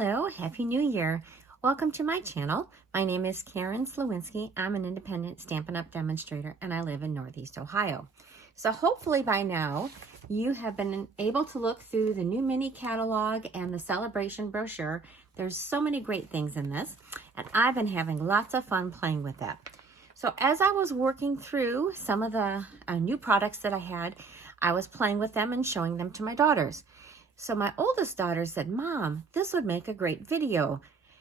Hello, Happy New Year. Welcome to my channel. My name is Karen Slawinski. I'm an independent Stampin' Up! Demonstrator and I live in Northeast Ohio. So hopefully by now you have been able to look through the new mini catalog and the celebration brochure. There's so many great things in this and I've been having lots of fun playing with that. So as I was working through some of the new products that I had, I was playing with them and showing them to my daughters. So my oldest daughter said, "Mom, this would make a great video."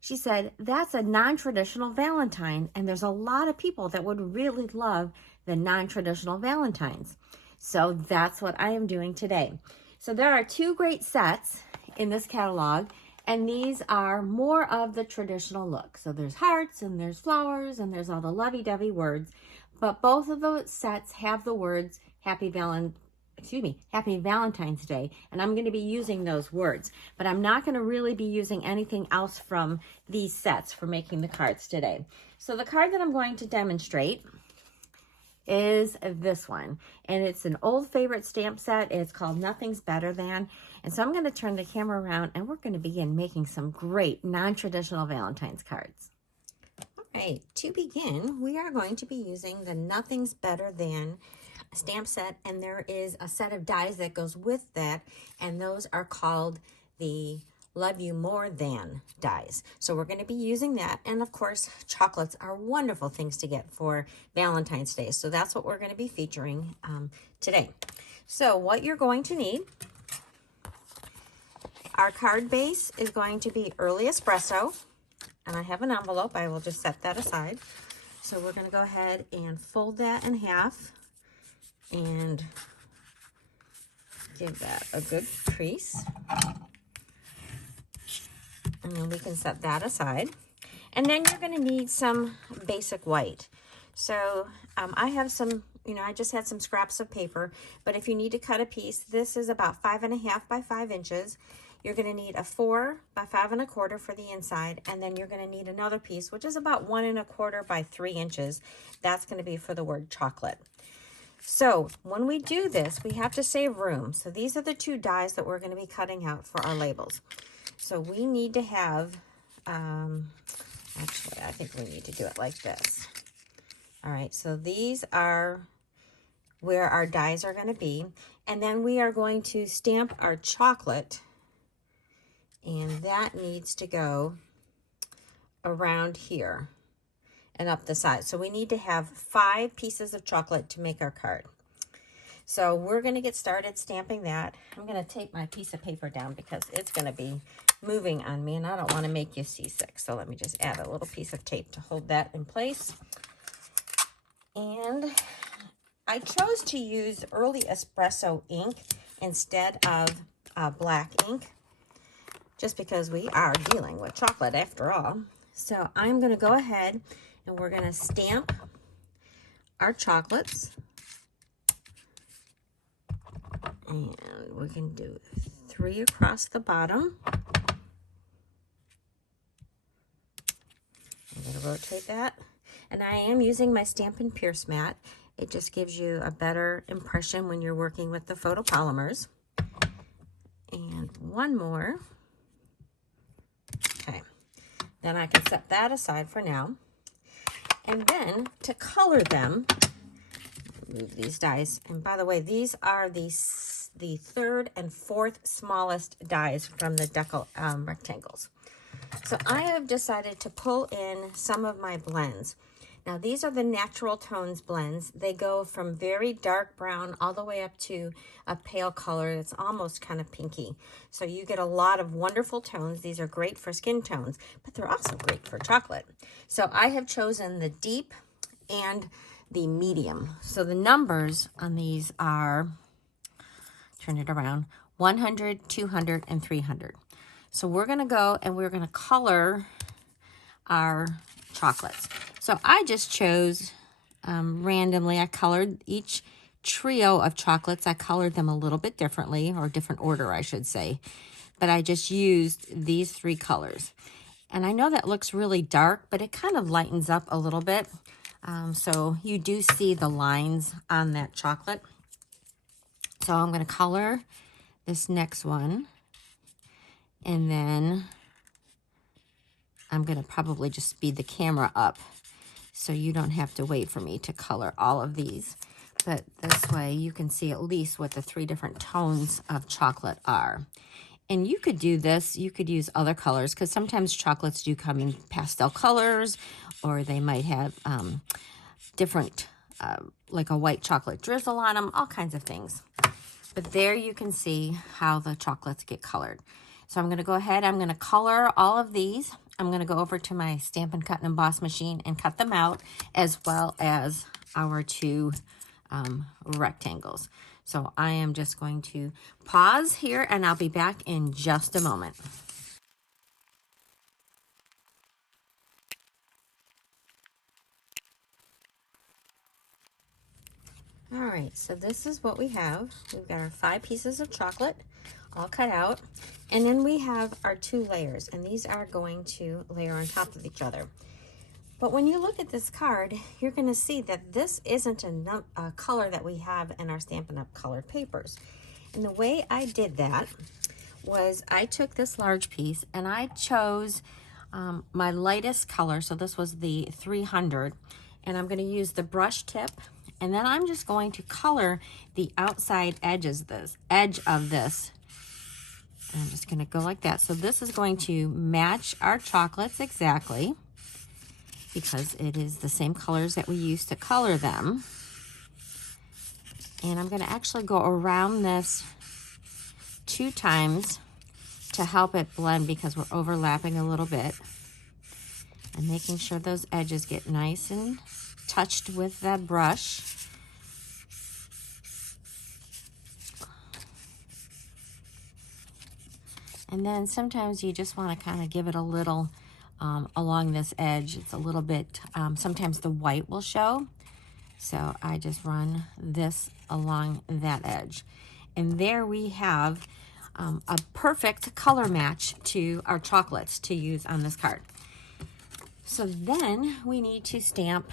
She said, "That's a non-traditional Valentine, and there's a lot of people that would really love the non-traditional Valentines." So that's what I am doing today. So there are two great sets in this catalog, and these are more of the traditional look. So there's hearts, and there's flowers, and there's all the lovey-dovey words, but both of those sets have the words Happy Valentine's Day, and I'm going to be using those words, but I'm not going to really be using anything else from these sets for making the cards today. So the card that I'm going to demonstrate is this one, and it's an old favorite stamp set. It's called Nothing's Better Than, and so I'm going to turn the camera around and we're going to begin making some great non-traditional Valentine's cards. All right, to begin, we are going to be using the Nothing's Better Than stamp set, and there is a set of dies that goes with that, and those are called the Love You More Than dies. So we're going to be using that, and of course chocolates are wonderful things to get for Valentine's Day, so that's what we're going to be featuring today. So what you're going to need, our card base is going to be early espresso, and I have an envelope. I will just set that aside. So we're going to go ahead and fold that in half and give that a good crease. And then we can set that aside. And then you're going to need some basic white. So I have some, I just had some scraps of paper, but if you need to cut a piece, this is about 5.5 by 5 inches. You're going to need a 4 by 5 1/4 for the inside, and then you're going to need another piece, which is about 1 1/4 by 3 inches. That's going to be for the word chocolate. So when we do this, we have to save room. So these are the two dies that we're going to be cutting out for our labels. So we need to have, actually, I think we need to do it like this. All right, so these are where our dies are going to be. And then we are going to stamp our chocolate, and that needs to go around here and up the side. So we need to have 5 pieces of chocolate to make our card. So we're going to get started stamping that. I'm going to take my piece of paper down because it's going to be moving on me and I don't want to make you seasick. So let me just add a little piece of tape to hold that in place. And I chose to use early espresso ink instead of black ink, just because we are dealing with chocolate after all. So I'm going to go ahead and we're going to stamp our chocolates. And we can do 3 across the bottom. I'm going to rotate that. And I am using my Stampin' Pierce mat. It just gives you a better impression when you're working with the photopolymers. And one more. Okay. Then I can set that aside for now. And then to color them, move these dies. And by the way, these are the 3rd and 4th smallest dies from the decal rectangles. So I have decided to pull in some of my blends. Now these are the Natural Tones blends. They go from very dark brown all the way up to a pale color that's almost kind of pinky. So you get a lot of wonderful tones. These are great for skin tones, but they're also great for chocolate. So I have chosen the deep and the medium. So the numbers on these are, turn it around, 100, 200, and 300. So we're going to go and we're going to color our chocolates. So I just chose randomly. I colored each trio of chocolates. I colored them a little bit differently, or different order, I should say. But I just used these 3 colors. And I know that looks really dark, but it kind of lightens up a little bit. So you do see the lines on that chocolate. So I'm going to color this next one. And then I'm going to probably just speed the camera up so you don't have to wait for me to color all of these. But this way you can see at least what the 3 different tones of chocolate are. And you could do this, you could use other colors, because sometimes chocolates do come in pastel colors, or they might have different, like a white chocolate drizzle on them, all kinds of things. But there you can see how the chocolates get colored. So I'm going to go ahead, I'm going to color all of these. I'm going to go over to my Stampin' Cut and Emboss machine and cut them out, as well as our 2 rectangles. So I am just going to pause here and I'll be back in just a moment. All right, so this is what we have. We've got our 5 pieces of chocolate all cut out. And then we have our 2 layers, and these are going to layer on top of each other. But when you look at this card, you're going to see that this isn't a color that we have in our Stampin' Up! Colored papers. And the way I did that was I took this large piece and I chose my lightest color. So this was the 300. And I'm going to use the brush tip. And then I'm just going to color the outside edge of this. And I'm just going to go like that. So this is going to match our chocolates exactly, because it is the same colors that we used to color them. And I'm going to actually go around this 2 times to help it blend, because we're overlapping a little bit. And making sure those edges get nice and touched with that brush. And then sometimes you just want to kind of give it a little along this edge. It's a little bit, sometimes the white will show. So I just run this along that edge. And there we have a perfect color match to our chocolates to use on this card. So then we need to stamp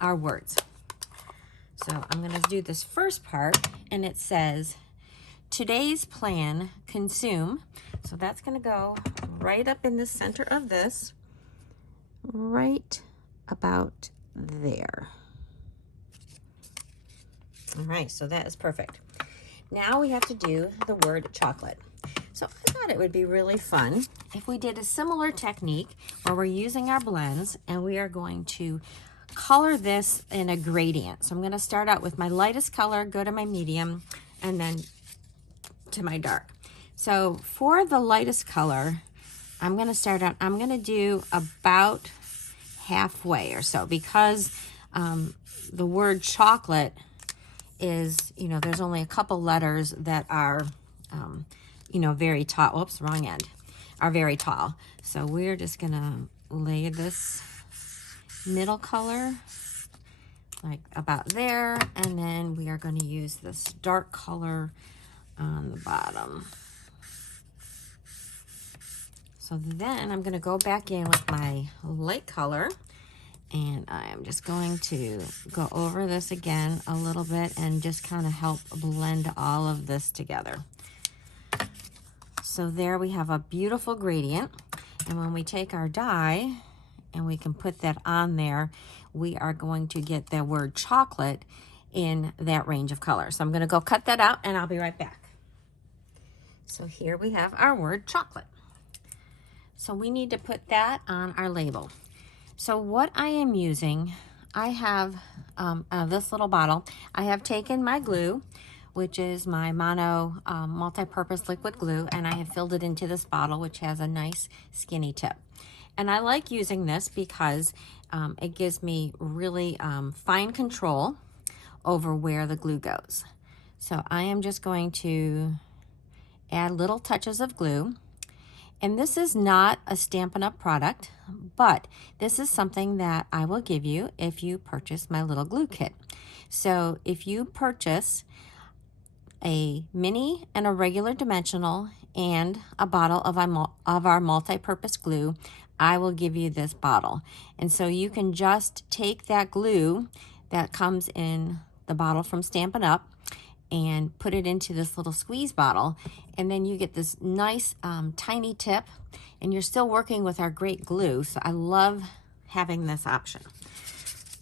our words. So I'm going to do this first part, and it says, today's plan, consume. So that's going to go right up in the center of this, right about there. All right, so that is perfect. Now we have to do the word chocolate. So I thought it would be really fun if we did a similar technique where we're using our blends and we are going to color this in a gradient. So I'm going to start out with my lightest color, go to my medium, and then to my dark. So for the lightest color, I'm going to start out, I'm going to do about halfway or so, because the word chocolate is, you know, there's only a couple letters that are, you know, very tall. Oops, wrong end. Are very tall. So we're just going to lay this middle color like about there, and then we are going to use this dark color on the bottom. So then I'm going to go back in with my light color, and I am just going to go over this again a little bit and just kind of help blend all of this together. So there we have a beautiful gradient. And when we take our die and we can put that on there, we are going to get the word chocolate in that range of color. So I'm going to go cut that out and I'll be right back. So here we have our word chocolate. So we need to put that on our label. So what I am using, I have this little bottle. I have taken my glue, which is my mono multi-purpose liquid glue, and I have filled it into this bottle, which has a nice skinny tip. And I like using this because it gives me really fine control over where the glue goes. So I am just going to add little touches of glue. And this is not a Stampin' Up! Product, but this is something that I will give you if you purchase my little glue kit. So if you purchase a mini and a regular dimensional and a bottle of our multi-purpose glue, I will give you this bottle. And so you can just take that glue that comes in the bottle from Stampin' Up! and put it into this little squeeze bottle, and then you get this nice tiny tip, and you're still working with our great glue. So I love having this option.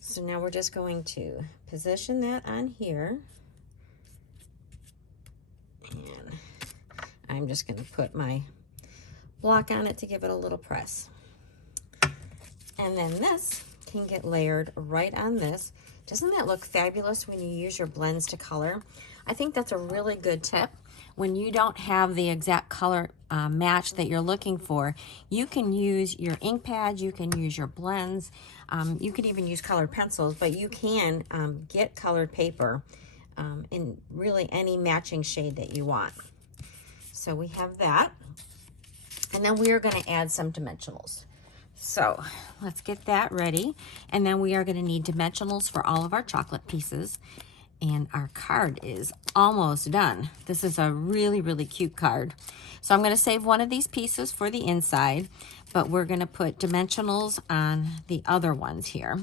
So now we're just going to position that on here, and I'm just going to put my block on it to give it a little press. And then this can get layered right on this. Doesn't that look fabulous when you use your blends to color? I think that's a really good tip. When you don't have the exact color match that you're looking for, you can use your ink pads, you can use your blends, you can even use colored pencils, but you can get colored paper in really any matching shade that you want. So we have that. And then we are going to add some dimensionals. So let's get that ready. And then we are going to need dimensionals for all of our chocolate pieces. And our card is almost done. This is a really, really cute card. So I'm going to save one of these pieces for the inside, but we're going to put dimensionals on the other ones here.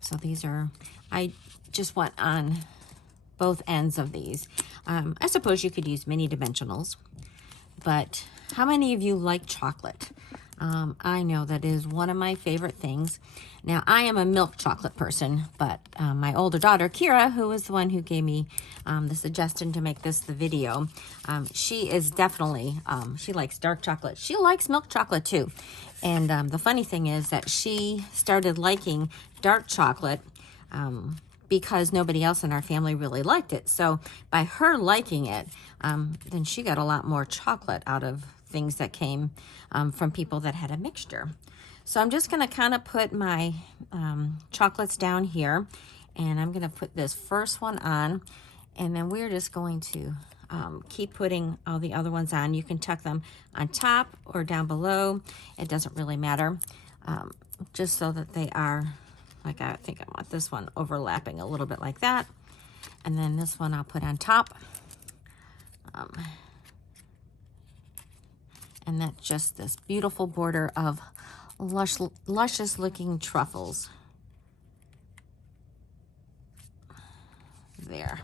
So these are, I just want on both ends of these. I suppose you could use mini dimensionals, but how many of you like chocolate? I know that is one of my favorite things. Now, I am a milk chocolate person, but my older daughter, Kira, who is the one who gave me the suggestion to make this the video, she is definitely, she likes dark chocolate. She likes milk chocolate too. And the funny thing is that she started liking dark chocolate because nobody else in our family really liked it. So by her liking it, then she got a lot more chocolate out of things that came from people that had a mixture. So I'm just going to kind of put my chocolates down here, and I'm going to put this first one on, and then we're just going to keep putting all the other ones on. You can tuck them on top or down below. It doesn't really matter, just so that they are, like, I think I want this one overlapping a little bit like that. And then this one I'll put on top. And that's just this beautiful border of luscious looking truffles. There.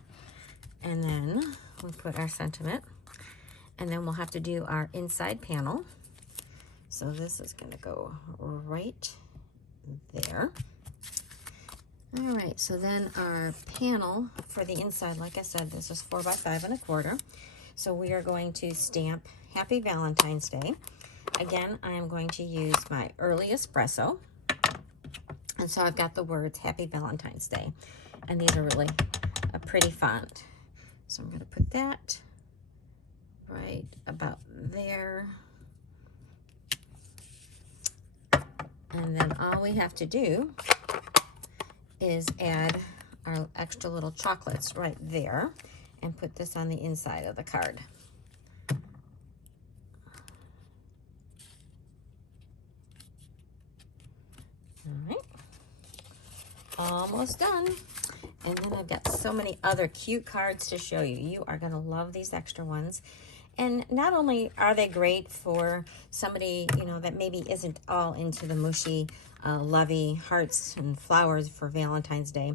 And then we put our sentiment. And then we'll have to do our inside panel. So this is going to go right there. All right, so then our panel for the inside, like I said, this is 4 by 5 1/4. So we are going to stamp Happy Valentine's Day. Again, I am going to use my early espresso. And so I've got the words Happy Valentine's Day. And these are really a pretty font. So I'm going to put that right about there. And then all we have to do is add our extra little chocolates right there and put this on the inside of the card. All right, almost done. And then I've got so many other cute cards to show you. You are going to love these extra ones. And not only are they great for somebody, you know, that maybe isn't all into the mushy, lovey hearts and flowers for Valentine's Day.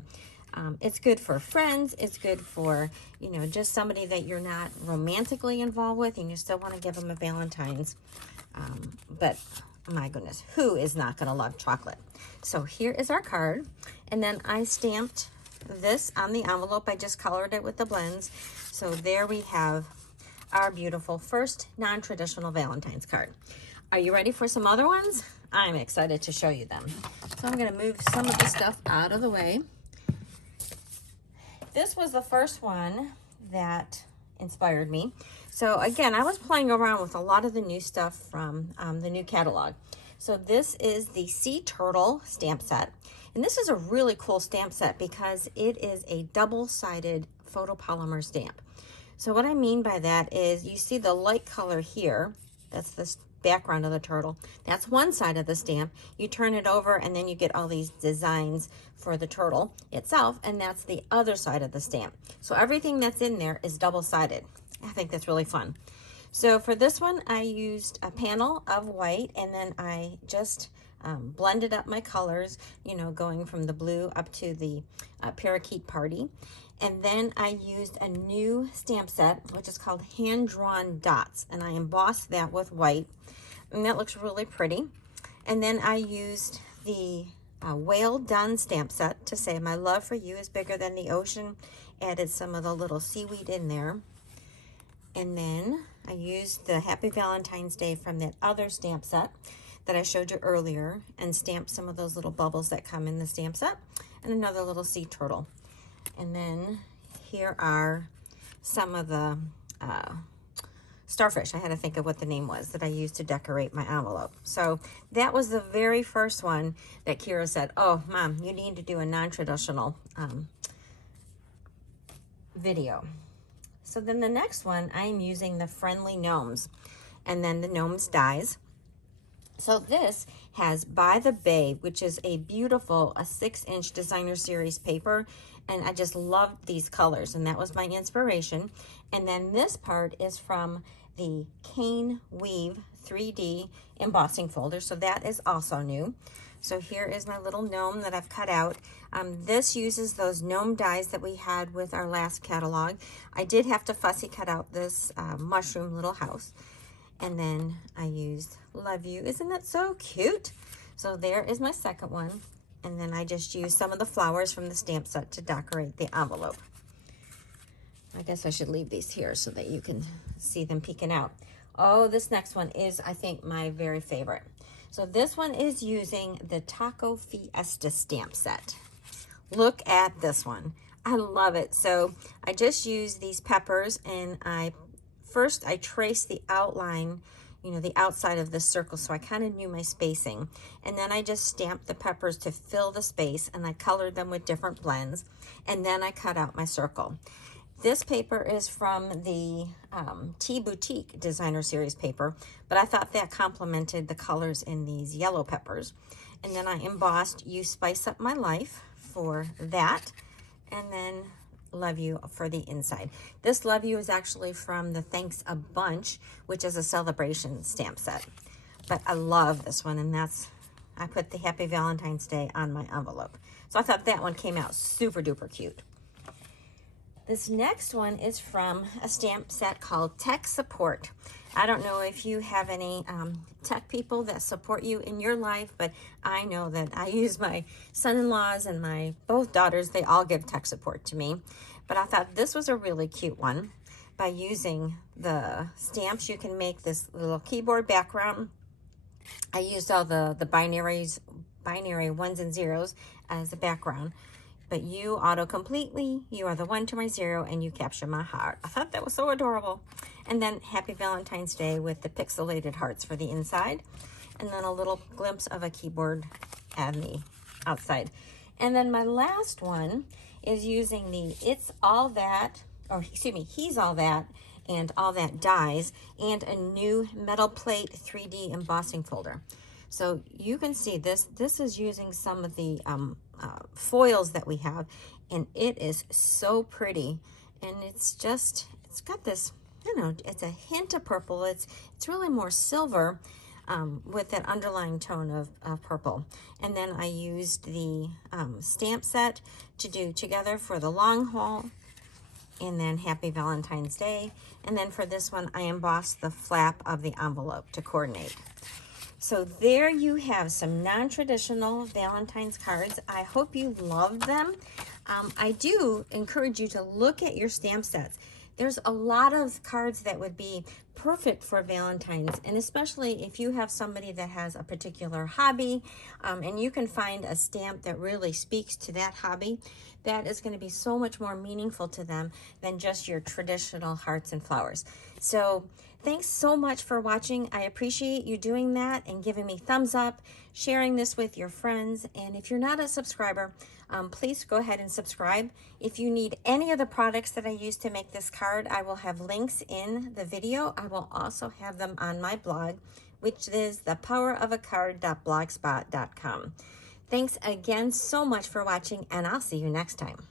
It's good for friends. It's good for, you know, just somebody that you're not romantically involved with and you still want to give them a Valentine's. But my goodness, who is not going to love chocolate? So here is our card. And then I stamped this on the envelope. I just colored it with the blends. So there we have our beautiful first non-traditional Valentine's card. Are you ready for some other ones? I'm excited to show you them. So I'm going to move some of the stuff out of the way. This was the first one that inspired me. So again, I was playing around with a lot of the new stuff from the new catalog. So this is the Sea Turtle stamp set. And this is a really cool stamp set because it is a double-sided photopolymer stamp. So what I mean by that is you see the light color here. That's the background of the turtle. That's one side of the stamp. You turn it over and then you get all these designs for the turtle itself, and that's the other side of the stamp. So everything that's in there is double-sided. I think that's really fun. So for this one, I used a panel of white, and then I just blended up my colors, you know, going from the blue up to the parakeet party. And then I used a new stamp set, which is called Hand Drawn Dots, and I embossed that with white, and that looks really pretty. And then I used the Whale Done stamp set to say my love for you is bigger than the ocean. Added some of the little seaweed in there. And then I used the Happy Valentine's Day from that other stamp set that I showed you earlier and stamped some of those little bubbles that come in the stamp set and another little sea turtle. And then here are some of the starfish. I had to think of what the name was that I used to decorate my envelope. So that was the very first one that Kira said, oh, Mom, you need to do a non-traditional video. So then the next one, I'm using the Friendly Gnomes and then the Gnomes Dies. So this has By the Bay, which is a beautiful, a 6-inch designer series paper. And I just loved these colors, and that was my inspiration. And then this part is from the Cane Weave 3D embossing folder. So that is also new. So here is my little gnome that I've cut out. This uses those gnome dies that we had with our last catalog. I did have to fussy cut out this mushroom little house. And then I used Love You. Isn't that so cute? So there is my second one. And then I just used some of the flowers from the stamp set to decorate the envelope. I guess I should leave these here so that you can see them peeking out. Oh, this next one is, I think, my very favorite. So this one is using the Taco Fiesta stamp set. Look at this one. I love it. So I just used these peppers, and first I traced the outline, you know, the outside of the circle, so I kind of knew my spacing. And then I just stamped the peppers to fill the space, and I colored them with different blends, and then I cut out my circle. This paper is from the Tea Boutique Designer Series paper, but I thought that complemented the colors in these yellow peppers. And then I embossed You Spice Up My Life for that, and then Love You for the inside. This Love You is actually from the Thanks a Bunch, which is a celebration stamp set. But I love this one, and I put the Happy Valentine's Day on my envelope. So I thought that one came out super duper cute. This next one is from a stamp set called Tech Support. I don't know if you have any tech people that support you in your life, but I know that I use my son-in-laws and my both daughters. They all give tech support to me. But I thought this was a really cute one. By using the stamps, you can make this little keyboard background. I used all the binary ones and zeros as the background. But you auto-completely, you are the 1 to my 0, and you capture my heart. I thought that was so adorable. And then Happy Valentine's Day with the pixelated hearts for the inside. And then a little glimpse of a keyboard on the outside. And then my last one is using the He's All That, and All That Dies, and a new metal plate 3D embossing folder. So you can see this is using some of the foils that we have, and it is so pretty. And it's got this, you know, it's a hint of purple. It's really more silver with that underlying tone of purple. And then I used the stamp set to do Together for the Long Haul, and then Happy Valentine's Day. And then for this one, I embossed the flap of the envelope to coordinate. So there you have some non-traditional Valentine's cards. I hope you loved them. I do encourage you to look at your stamp sets. There's a lot of cards that would be perfect for Valentine's, and especially if you have somebody that has a particular hobby, and you can find a stamp that really speaks to that hobby, that is going to be so much more meaningful to them than just your traditional hearts and flowers. So thanks so much for watching. I appreciate you doing that and giving me thumbs up, sharing this with your friends. And if you're not a subscriber, please go ahead and subscribe. If you need any of the products that I use to make this card, I will have links in the video. I will also have them on my blog, which is thepowerofacard.blogspot.com. Thanks again so much for watching, and I'll see you next time.